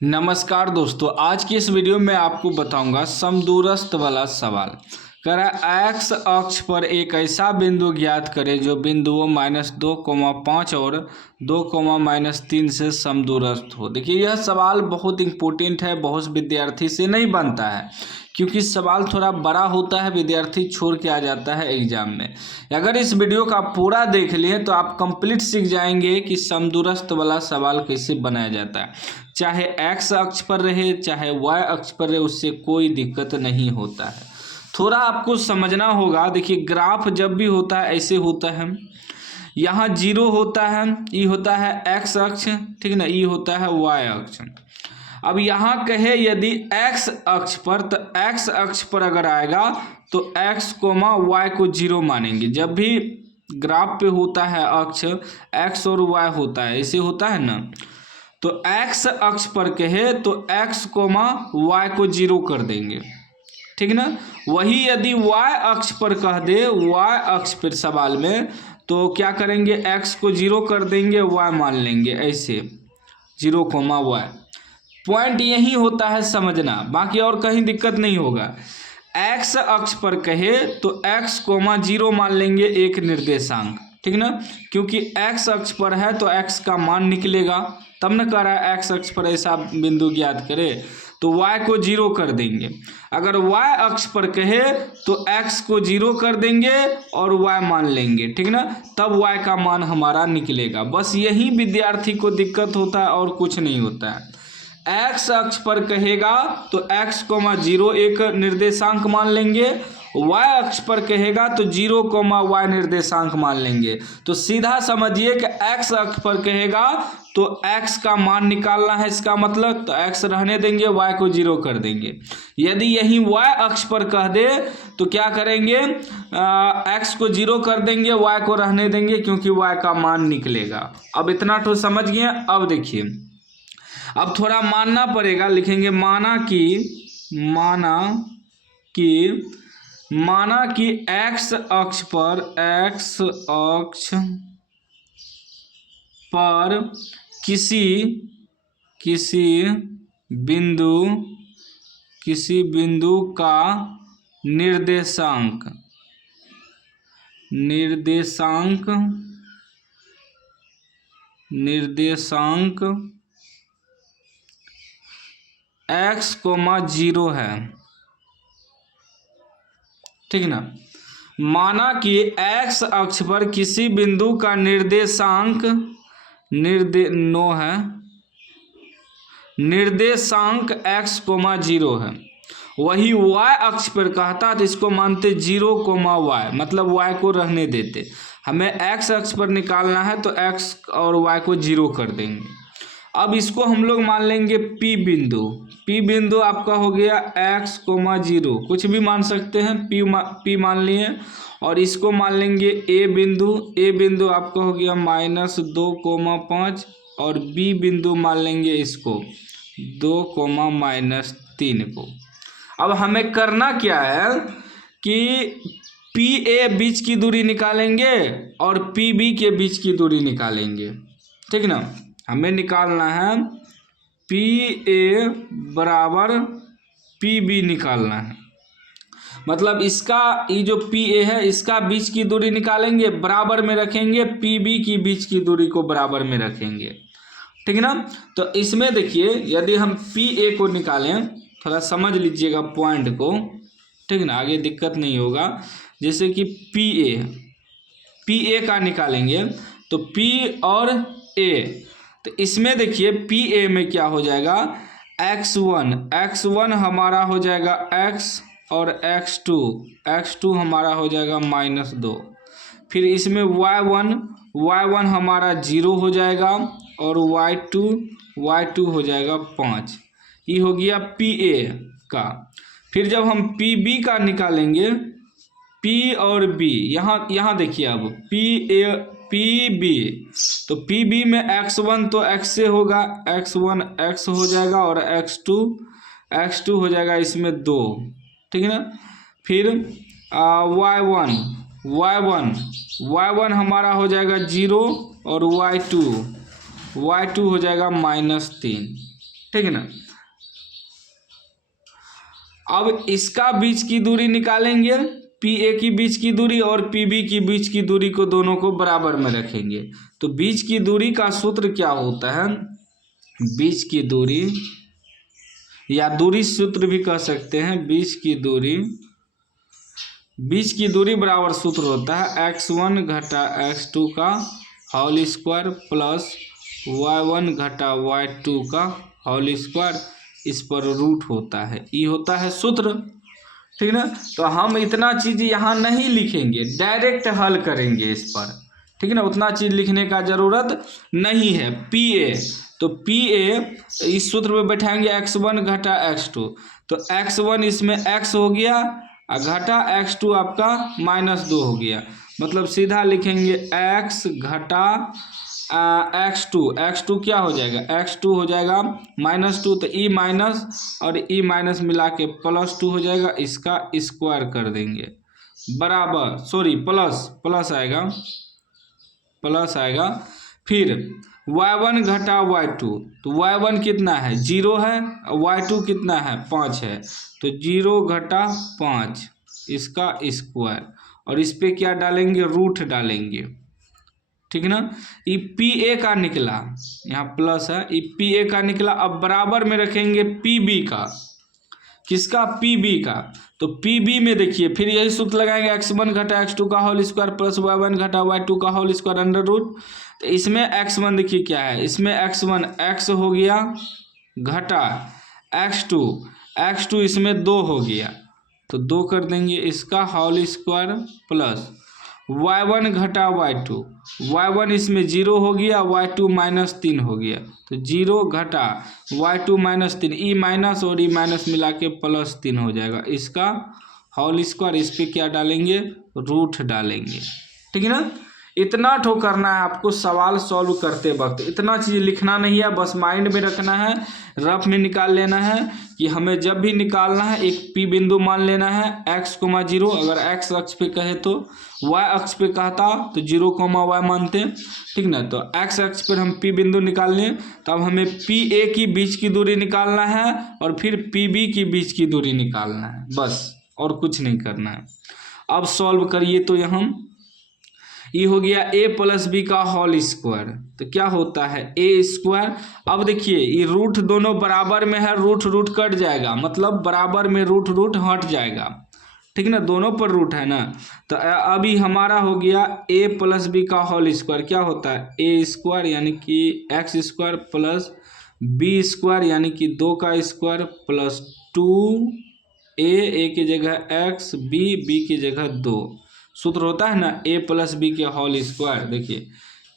नमस्कार दोस्तों, आज की इस वीडियो में आपको बताऊंगा समदूरस्थ वाला सवाल। कह रहा है एक्स अक्ष पर एक ऐसा बिंदु ज्ञात करें जो बिंदुओं -2,5 और 2,-3 से समदूरस्थ हो। देखिए यह सवाल बहुत इम्पोर्टेंट है, बहुत विद्यार्थी से नहीं बनता है क्योंकि सवाल थोड़ा बड़ा होता है, विद्यार्थी छोड़ के आ जाता है एग्जाम में। अगर इस वीडियो का पूरा देख लिए तो आप कंप्लीट सीख जाएंगे कि समदूरस्थ वाला सवाल कैसे बनाया जाता है। चाहे एक्स अक्ष पर रहे चाहे वाई अक्ष पर रहे, उससे कोई दिक्कत नहीं होता है। थोड़ा आपको समझना होगा। देखिए ग्राफ जब भी होता है ऐसे होता है, यहाँ 0 होता है, ये होता है एक्स अक्ष, ठीक ना, ये होता है वाई अक्ष। अब यहाँ कहे यदि एक्स अक्ष पर, तो एक्स अक्ष पर अगर आएगा तो एक्स कोमा वाई को 0 मानेंगे। जब भी ग्राफ पे होता है अक्ष एक्स और वाई होता है, ऐसे होता है ना, तो एक्स अक्ष पर कहे तो एक्स कोमा वाई को 0 कर देंगे, ठीक ना। वही यदि वाई अक्ष पर कह दे, वाई अक्ष पर सवाल में, तो क्या करेंगे, एक्स को 0 कर देंगे, वाई मान लेंगे, ऐसे 0 कोमा वाई। पॉइंट यही होता है समझना, बाकी और कहीं दिक्कत नहीं होगा। एक्स अक्ष पर कहे तो एक्स कोमा 0 मान लेंगे, एक निर्देशांक, ठीक ना, क्योंकि एक्स अक्ष पर है तो एक्स का मान निकलेगा, तब न कह रहा है एक्स अक्ष पर ऐसा बिंदु ज्ञात करे, तो y को 0 कर देंगे। अगर y अक्ष पर कहे तो x को 0 कर देंगे और y मान लेंगे, ठीक ना, तब y का मान हमारा निकलेगा। बस यही विद्यार्थी को दिक्कत होता है और कुछ नहीं होता है। x अक्ष पर कहेगा तो x, 0 एक निर्देशांक मान लेंगे, y अक्ष पर कहेगा तो 0, y निर्देशांक मान लेंगे। तो सीधा समझिए कि x अक्ष पर कहेगा तो x का मान निकालना है, इसका मतलब तो x रहने देंगे, y को 0 कर देंगे। यदि यही y अक्ष पर कह दे तो क्या करेंगे, x को 0 कर देंगे, y को रहने देंगे, क्योंकि y का मान निकलेगा। अब इतना तो समझ गए। अब देखिए, अब थोड़ा मानना पड़ेगा, लिखेंगे माना कि एक्स अक्ष पर किसी बिंदु का निर्देशांक x, 0 है, ठीक ना। माना कि x अक्ष पर किसी बिंदु का निर्देशांक x, 0 है। वही y अक्ष पर कहता तो इसको मानते 0, y, मतलब y को रहने देते। हमें x अक्ष पर निकालना है तो x और y को 0 कर देंगे। अब इसको हम लोग मान लेंगे P बिंदु आपका हो गया x, 0, कुछ भी मान सकते हैं, P मान लिए। और इसको मान लेंगे A बिंदु आपका हो गया -2,5, और B बिंदु मान लेंगे इसको 2, -3 को। अब हमें करना क्या है कि PA बीच की दूरी निकालेंगे और PB के बीच की दूरी निकालेंगे, ठीक ना। हमें निकालना है PA बराबर PB निकालना है, मतलब इसका ये जो PA है इसका बीच की दूरी निकालेंगे, बराबर में रखेंगे, PB की बीच की दूरी को बराबर में रखेंगे, ठीक ना। तो इसमें देखिए यदि हम PA को निकालें, थोड़ा समझ लीजिएगा पॉइंट को, ठीक ना, आगे दिक्कत नहीं होगा। जैसे कि PA का निकालेंगे तो P और A, तो इसमें देखिए PA में क्या हो जाएगा, x1 हमारा हो जाएगा x, और x2 हमारा हो जाएगा -2। फिर इसमें y1 हमारा 0 हो जाएगा, और y2 हो जाएगा 5। ये हो गया PA का। फिर जब हम PB का निकालेंगे, P और B, यहाँ देखिए अब PB, तो PB में x1 तो x से होगा, x1 x हो जाएगा, और x2 हो जाएगा इसमें 2, ठीक है ना। फिर y1 हमारा हो जाएगा 0, और y2 हो जाएगा -3, ठीक है ना। अब इसका बीच की दूरी निकालेंगे, पी ए की बीच की दूरी और पी बी की बीच की दूरी को दोनों को बराबर में रखेंगे। तो बीच की दूरी का सूत्र क्या होता है, बीच की दूरी या दूरी सूत्र भी कह सकते हैं, बीच की दूरी बराबर सूत्र होता है x1 घटा x2 का होल स्क्वायर प्लस y1 घटा y2 का होल स्क्वायर, इस पर रूट होता है, ये होता है सूत्र। ठीक ना। तो हम इतना चीज़ यहाँ नहीं लिखेंगे, डायरेक्ट हल करेंगे इस पर। ठीक है ना, उतना चीज़ लिखने का ज़रूरत नहीं है। पी ए, तो पी ए इस सूत्र में बैठाएंगे x1 घटा x2, तो x1 इसमें x हो गया घटा x2 आपका -2 हो गया, मतलब सीधा लिखेंगे x घटा x2 क्या हो जाएगा, x2 हो जाएगा -2, तो ई माइनस और ई माइनस मिला के +2 हो जाएगा, इसका स्क्वायर कर देंगे बराबर, सॉरी प्लस आएगा। फिर y1 घटा y2, तो y1 कितना है 0 है, y2 कितना है 5 है, तो 0 घटा 5 इसका स्क्वायर, और इस पे क्या डालेंगे, रूट डालेंगे। ठीक है ना। ये पी ए का निकला, यहाँ प्लस है, ये पी ए का निकला। अब बराबर में रखेंगे पी बी का, किसका, पी बी का। तो पी बी में देखिए फिर यही सूत्र लगाएंगे, x1 घटा x2 का होल स्क्वायर प्लस y1 घटा y2 का होल स्क्वायर अंडर रूट। तो इसमें x1 देखिए क्या है, इसमें x1 x हो गया घटा x2 इसमें 2 हो गया, तो 2 कर देंगे, इसका होल स्क्वायर प्लस y1 घटा y1 इसमें 0 हो गया, y2 -3 हो गया, तो 0 घटा y2 -3, ई माइनस और ई माइनस मिला के +3 हो जाएगा, इसका होल स्क्वायर, इस पर क्या डालेंगे, रूट डालेंगे। ठीक है ना। इतना ठो करना है आपको सवाल सॉल्व करते वक्त, इतना चीज़ लिखना नहीं है, बस माइंड में रखना है, रफ में निकाल लेना है कि हमें जब भी निकालना है एक पी बिंदु मान लेना है x,0, अगर x अक्ष पे कहे तो, y अक्ष पे कहता तो 0,y मानते। ठीक ना। तो x अक्ष पर हम पी बिंदु निकाल लें, तब हमें पी ए की बीच की दूरी निकालना है और फिर पी बी की बीच की दूरी निकालना है, बस और कुछ नहीं करना है। अब सॉल्व करिए, तो यहाँ ये हो गया a प्लस बी का होल स्क्वायर, तो क्या होता है a स्क्वायर। अब देखिए ये रूट दोनों बराबर में है, रूट कट जाएगा, मतलब बराबर में रूट हट जाएगा। ठीक ना, दोनों पर रूट है ना। तो अभी हमारा हो गया a प्लस बी का होल स्क्वायर, क्या होता है a स्क्वायर यानी कि x square plus b square यानी कि 2 का स्क्वायर प्लस 2a की जगह x, b की जगह 2। सूत्र होता है ना a प्लस बी के होल स्क्वायर, देखिए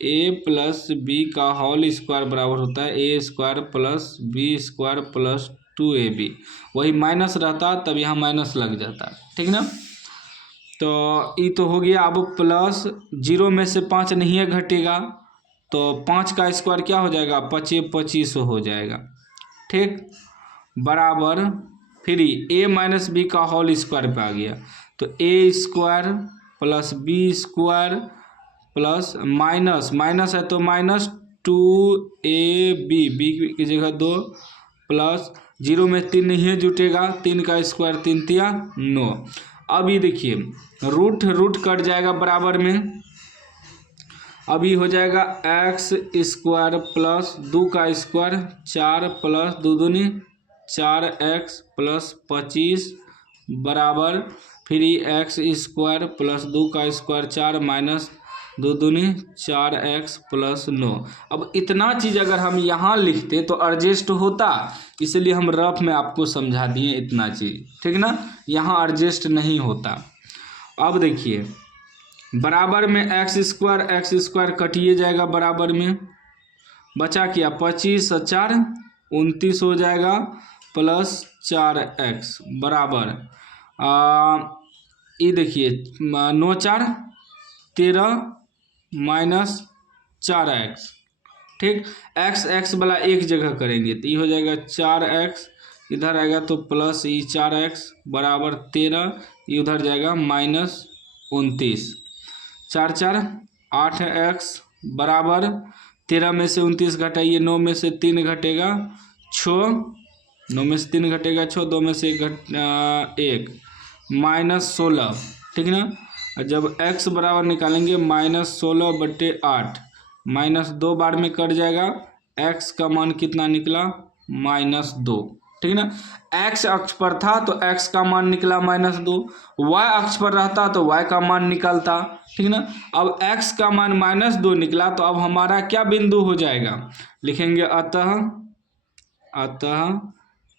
a प्लस बी का होल स्क्वायर बराबर होता है a square plus b square plus 2ab, वही माइनस रहता तब यहाँ माइनस लग जाता। ठीक ना। तो ये तो हो गया। अब प्लस 0 में से 5 नहीं है घटेगा, तो 5 का स्क्वायर क्या हो जाएगा, 25 हो जाएगा। ठीक, बराबर फिर a माइनस बी का होल स्क्वायर पे आ गया, तो a square plus b square plus minus है तो -2ab, बी की जगह 2 प्लस 0 में 3 नहीं है जुटेगा, 3 का स्क्वायर 3 तिया 9। अब ये देखिए रूट कट जाएगा बराबर में, अभी हो जाएगा x स्क्वायर प्लस 2 का स्क्वायर 4 प्लस 2 दूनी 4x प्लस 25 बराबर फिर x स्क्वायर प्लस 2 का स्क्वायर 4 माइनस 2 दूनी 4x प्लस 9। अब इतना चीज़ अगर हम यहाँ लिखते तो एडजस्ट होता, इसलिए हम रफ में आपको समझा दिए इतना चीज़। ठीक ना, यहाँ एडजस्ट नहीं होता। अब देखिए बराबर में x स्क्वायर कटिए जाएगा, बराबर में बचा क्या 25 और 4 29 हो जाएगा प्लस 4x बराबर ये देखिए 9 4 13 माइनस 4x। ठीक, x वाला एक जगह करेंगे तो ये हो जाएगा 4x, इधर आएगा तो प्लस ये 4x बराबर 13, ये उधर जाएगा -29, 4 4 8x बराबर 13 में से 29 घटाइए, 9 में से 3 घटेगा 6, 9 में से 3 घटेगा 6, 2 में से 1 -16, ठीक ना। जब x बराबर निकालेंगे -16/8, -2 बार में कट जाएगा, x का मान कितना निकला -2, ठीक ना। x अक्ष पर था तो x का मान निकला -2, y अक्ष पर रहता तो y का मान निकलता, ठीक ना। अब x का मान -2 निकला तो अब हमारा क्या बिंदु हो जाएगा, लिखेंगे अतः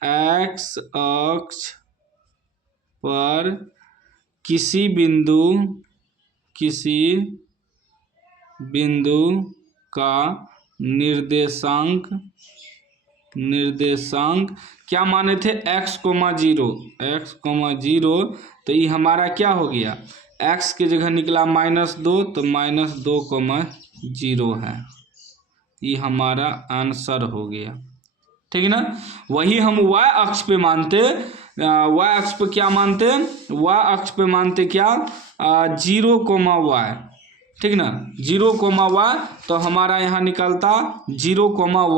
x अक्ष पर किसी बिंदु का निर्देशांक क्या माने थे, x, 0, तो ये हमारा क्या हो गया, x की जगह निकला -2 तो -2, 0 है, ये हमारा आंसर हो गया, ठीक ना। वही हम y अक्ष पे मानते, y अक्ष पे क्या मानते, y अक्ष पे मानते क्या 0, y, ठीक ना, 0, y, तो हमारा यहाँ निकलता 0,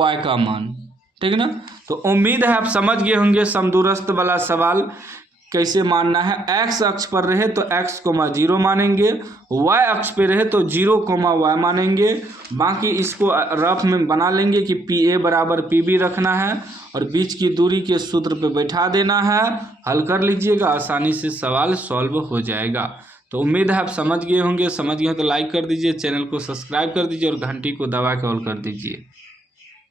y का मान, ठीक ना। तो उम्मीद है आप समझ गए होंगे समदूरस्थ वाला सवाल कैसे मानना है। x अक्ष पर रहे तो x, 0 मानेंगे, y अक्ष पे रहे तो 0, y मानेंगे। बाकी इसको रफ में बना लेंगे कि PA बराबर PB रखना है और बीच की दूरी के सूत्र पे बैठा देना है, हल कर लीजिएगा, आसानी से सवाल सॉल्व हो जाएगा। तो उम्मीद है आप समझ गए होंगे, समझ गए तो लाइक कर दीजिए, चैनल को सब्सक्राइब कर दीजिए और घंटी को दबा के ऑल कर दीजिए।